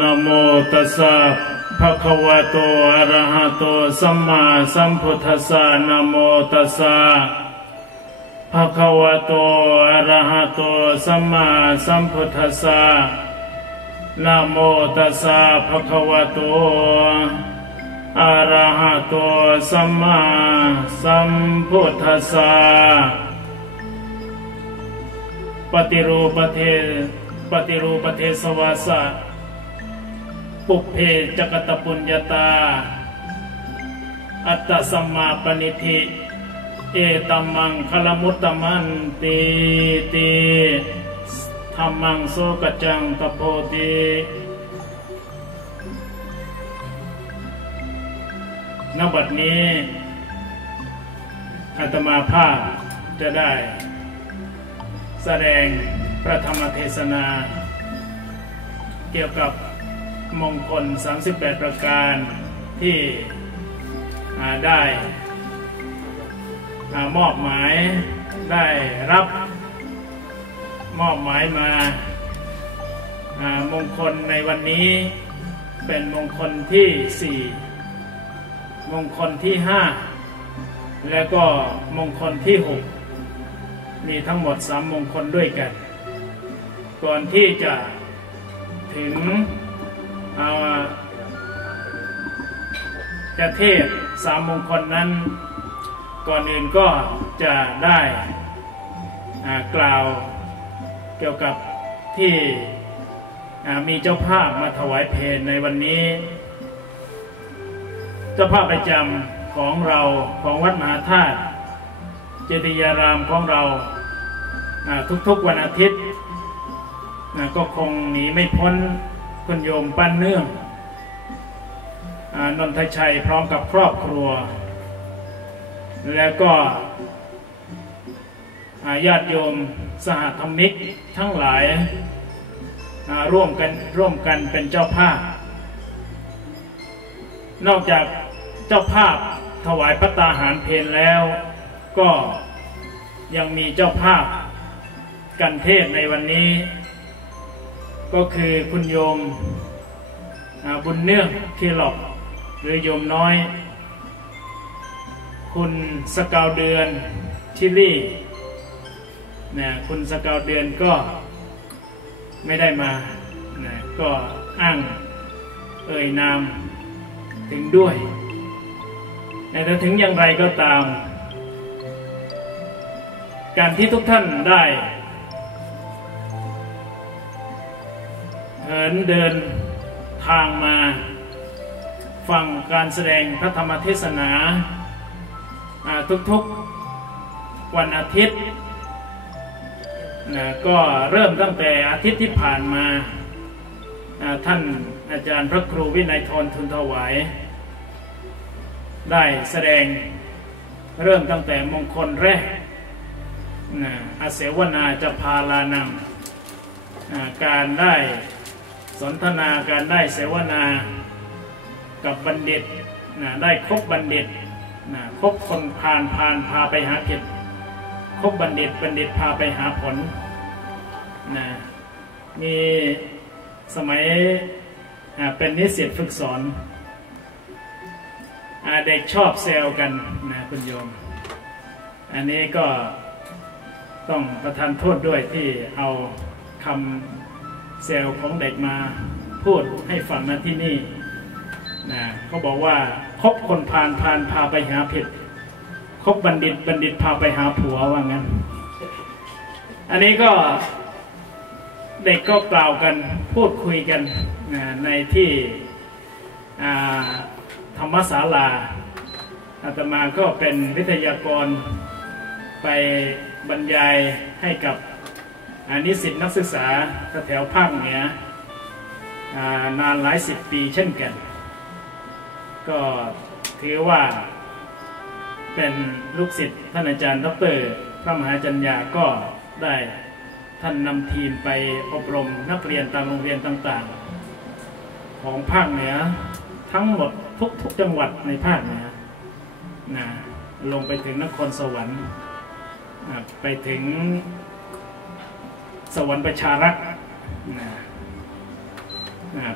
นโมตัสสะภะคะวะโตอะระหะโตสัมมาสัมพุทธัสสะนโมตัสสะภะคะวะโตอะระหะโตสัมมาสัมพุทธัสสะนโมตัสสะภะคะวะโตอะระหะโตสัมมาสัมพุทธัสสะปฏิรูปเทปฏิรูปเทสวาสะ ปุเพจกตปุญญาตา อัตตสัมมาปณิธิ เอตัมมังคลมุตตมันติติธรรมังโสกจังตโพติณบัดนี้อาตมาภาพจะได้ แสดงพระธรรมเทศนา เกี่ยวกับ มงคล 38 ประการที่ได้มอบหมายได้รับมอบหมายมามงคลในวันนี้เป็นมงคลที่สี่มงคลที่ห้าแล้วก็มงคลที่หกมีทั้งหมดสามมงคลด้วยกัน ก่อนที่จะถึง จะเทศสามมงคลนั้น ก่อนอื่นก็จะได้กล่าวเกี่ยวกับที่มีเจ้าภาพมาถวายเพลในวันนี้ เจ้าภาพประจำของเราของวัดมหาธาตุเจติยารามของเราทุกๆวันอาทิตย์ก็คงหนีไม่พ้น คุณโยมปั้นเนื่องอนนทชัยพร้อมกับครอบครัว แล้วก็ญาติโยมสหธรรมิกทั้งหลายร่วมกันร่วมกันเป็นเจ้าภาพ นอกจากเจ้าภาพถวายพระตาหารเพลแล้ว ก็ยังมีเจ้าภาพกันเทศในวันนี้ ก็คือคุณโยมบุญเนื่องทีหลอกหรือโยมน้อย คุณสกาวเดือนชิลี่นะคุณสกาวเดือนก็ไม่ได้มานะก็อ้างเอ่ยนามถึงด้วยแต่ถึงอย่างไรก็ตาม การที่ทุกท่านได้ หินเดินทางมาฟังการแสดงพระธรรมเทศนาทุกๆวันอาทิตย์นะก็เริ่มตั้งแต่อาทิตย์ที่ผ่านมาท่านอาจารย์พระครูวินัยทรทุนถวาย ได้แสดงเริ่มตั้งแต่มงคลแรกนะอาเสวนาจะพาลานำการได้ สนทนาการได้เสวนากับบัณฑิตนะได้คบบัณฑิตนะคบคนผ่านผ่านพาไปหาเก็บคบบัณฑิตบัณฑิตพาไปหาผลนะมีสมัยเป็นนิสิตฝึกสอนเด็กชอบเซลกันนะคุณโยม อันนี้ก็ต้องประทานโทษด้วยที่เอาคำ เซลของเด็กมาพูดให้ฟังนะที่นี่นะเขาบอกว่าคบคนพานพานพาไปหาผิดคบบัณฑิตบัณฑิตพาไปหาผัวว่างั้น อันนี้ก็เด็กก็กล่าวกันพูดคุยกันนะในที่ธรรมศาลาอาตมาก็เป็นวิทยากรไปบรรยายให้กับ นิสิตนักศึกษาแถวภาคเหนือนานหลายสิบปีเช่นกัน ก็ถือว่าเป็นลูกศิษย์ท่านอาจารย์ดรพระมหาจัญญาก็ได้ท่านนำทีมไปอบรมนักเรียนตามโรงเรียนต่างๆ ของภาคเหนือทั้งหมดทุกๆจังหวัดในภาคเหนือนะลงไปถึงนครสวรรค์ไปถึง สวรรค์ประชารักษ์นะ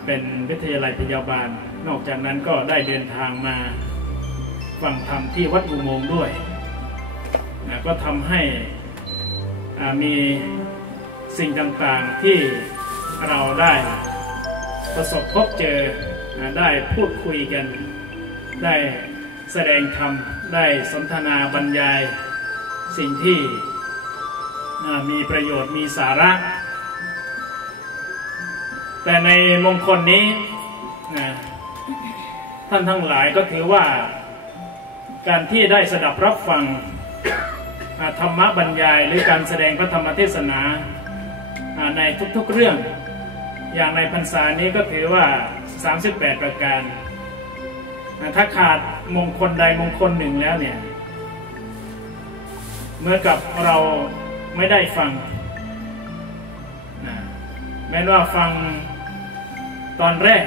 เป็นวิทยาลัยพยาบาล นอกจากนั้นก็ได้เดินทางมาฟังธรรมที่วัดอุโมงค์ด้วย ก็ทำให้มีสิ่งต่างๆที่เราได้ประสบพบเจอได้พูดคุยกัน ได้แสดงธรรม ได้สนทนาบรรยายสิ่งที่ มีประโยชน์มีสาระ แต่ในมงคลนี้ท่านทั้งหลายก็ถือว่า การที่ได้สดับรับฟังธรรมบรรยายหรือการแสดงพระธรรมเทศนาในทุกๆเรื่อง อย่างในพรรษานี้ก็ถือว่า 38 ประการ ถ้าขาดมงคลใดมงคลหนึ่งแล้วเนี่ย เมื่อกับเรา ไม่ได้ฟังแม้ว่าฟังตอนแรก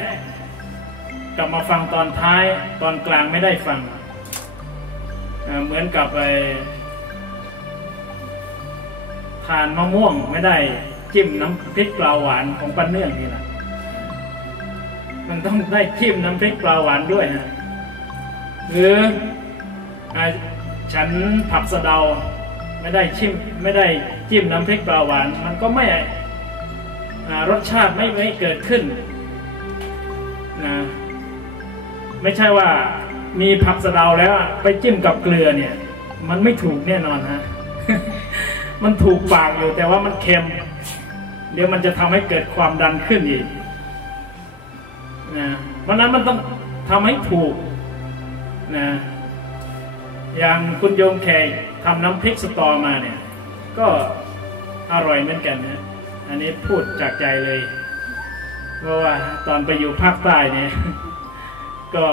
กลับมาฟังตอนท้ายตอนกลางไม่ได้ฟังเหมือนกับไปทานมะม่วงไม่ได้จิ้มน้ำพริกปลาหวานของปันเนื่องนี่แหละมันต้องได้จิ้มน้ำพริกปลาหวานด้วยนะหรือฉันผักสะเดา ไม่ได้ชิมไม่ได้จิ้มน้ำพริกปลาหวาน มันก็ไม่รสชาติไม่ไม่เกิดขึ้นนะไม่ใช่ว่ามีผักสะเดาแล้วไปจิ้มกับเกลือเนี่ย มันไม่ถูกแน่นอนฮะมันถูกปากอยู่แต่ว่ามันเค็ม เดี๋ยวมันจะทำให้เกิดความดันขึ้นอีกนะเพราะนั้นมันต้องทำให้ถูกนะ อย่างคุณโยมแขกทำน้ำพริกสตอมาเนี่ย ก็อร่อยเหมือนกันนะอันนี้พูดจากใจเลย เพราะว่าตอนไปอยู่ภาคใต้เนี่ย ก็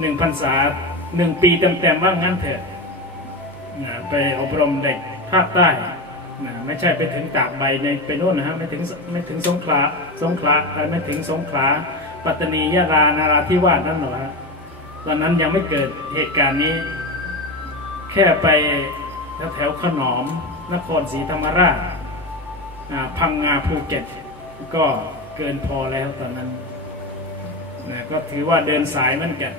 หนึ่งพรรษาหนึ่งปีเต็มๆว่างั้นเถอะไปอบรมเด็กภาคใต้ไม่ใช่ไปถึงตากใบในไปโน่นนะฮะไม่ถึงไม่ถึงสงขลาสงขลาไม่ถึงสงขลาปัตตานียะลานาราธิวาสนั่นหรอฮะตอนนั้นยังไม่เกิดเหตุการณ์นี้ แค่ไปแถวขนอมนครศรีธรรมราชพังงาภูเก็ต ก็เกินพอแล้วตอนนั้นนะก็ถือว่าเดินสายมือนกัน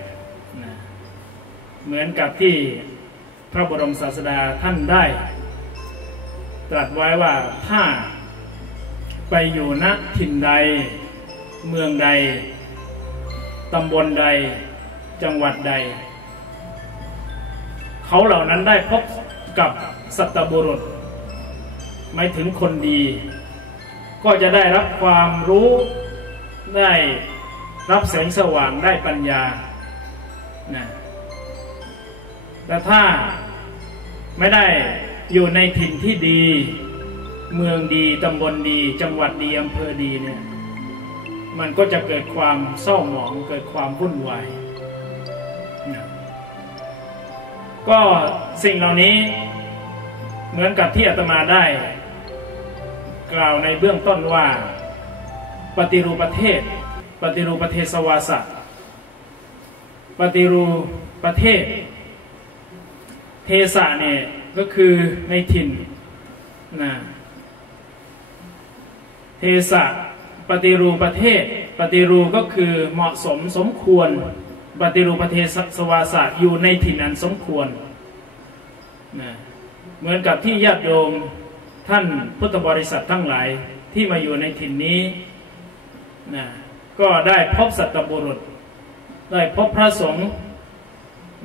นะเหมือนกับที่พระบรมศาสดาท่านได้ ตรัสไว้ว่าถ้าไปอยู่ณถิ่นใด เมืองใด ตำบลใด จังหวัดใด เขาเหล่านั้นได้พบกับสัตบุรุษไม่ถึงคนดี ก็จะได้รับความรู้ได้รับแสงสว่างได้ปัญญานะแต่ถ้าไม่ได้อยู่ในถิ่นที่ดี เมืองดีตำบลดี จังหวัดดีอำเภอดีเนี่ยมันก็จะเกิดความเศร้าหมองเกิดความวุ่นวาย ก็สิ่งเหล่านี้เหมือนกับที่อาตมาได้ กล่าวในเบื้องต้นว่า ปฏิรูปประเทศ ปฏิรูปประเทศสวาสะปฏิรูปประเทศ เทศะเนี่ยก็คือในถิ่นนะเทสะปฏิรูประเทศ ปฏิรูก็คือเหมาะสมสมควร ปฏิรูประเทศสวาสะอยู่ในถิ่นนั้นสมควรนะเหมือนกับที่ญาติโยมท่านพุทธบริษัททั้งหลายที่มาอยู่ในถิ่นนี้นะก็ได้พบสัตบุรุษ ได้พบพระสงฆ์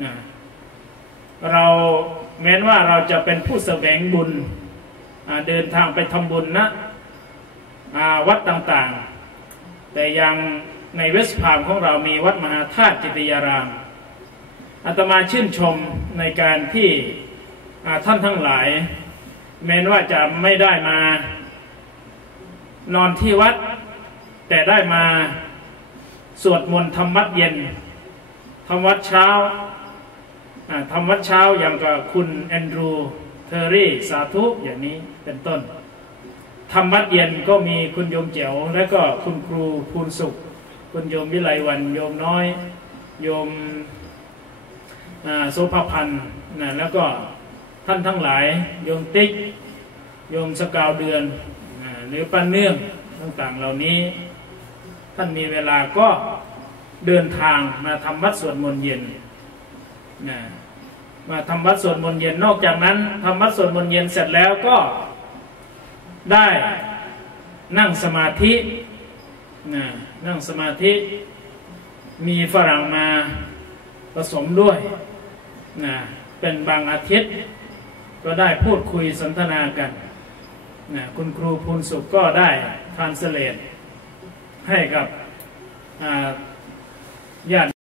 นะเราแม้นว่าเราจะเป็นผู้แสวงบุญเดินทางไปทำบุญนะวัดต่างๆ แต่ยัง ในเวสพามของเรามีวัดมหาธาตุจิตยารามอาตมาชื่นชมในการที่ท่านทั้งหลาย แม้ว่าจะไม่ได้มานอนที่วัด แต่ได้มาสวดมนต์ธรรมวัดเย็นธรรมวัดเช้าทำวัดเช้าอย่างกับคุณแอนดรูเทอรี่สาธุอย่างนี้เป็นต้นทำวัดเย็นก็มีคุณโยมเจ๋วและก็คุณครูภูนสุข คุณโยมวิไลวันโยมน้อย โยมโสภพันธ์นะแล้วก็ท่านทั้งหลาย โยมติ๊ก โยมสกาวเดือนหรือปันเนื่องต่างๆเหล่านี้ ท่านมีเวลาก็เดินทางมาทำวัดสวดมนต์เย็นนะมาทำวัดสวดมนต์เย็นนอกจากนั้นทำวัดสวดมนต์เย็นเสร็จแล้วก็ได้นั่งสมาธิ นะนั่งสมาธิมีฝรั่งมาผสมด้วยนะเป็นบางอาทิตย์ ก็ได้พูดคุยสนทนากันนะคุณครูพูนสุขก็ได้ทานเสลดให้กับญาติ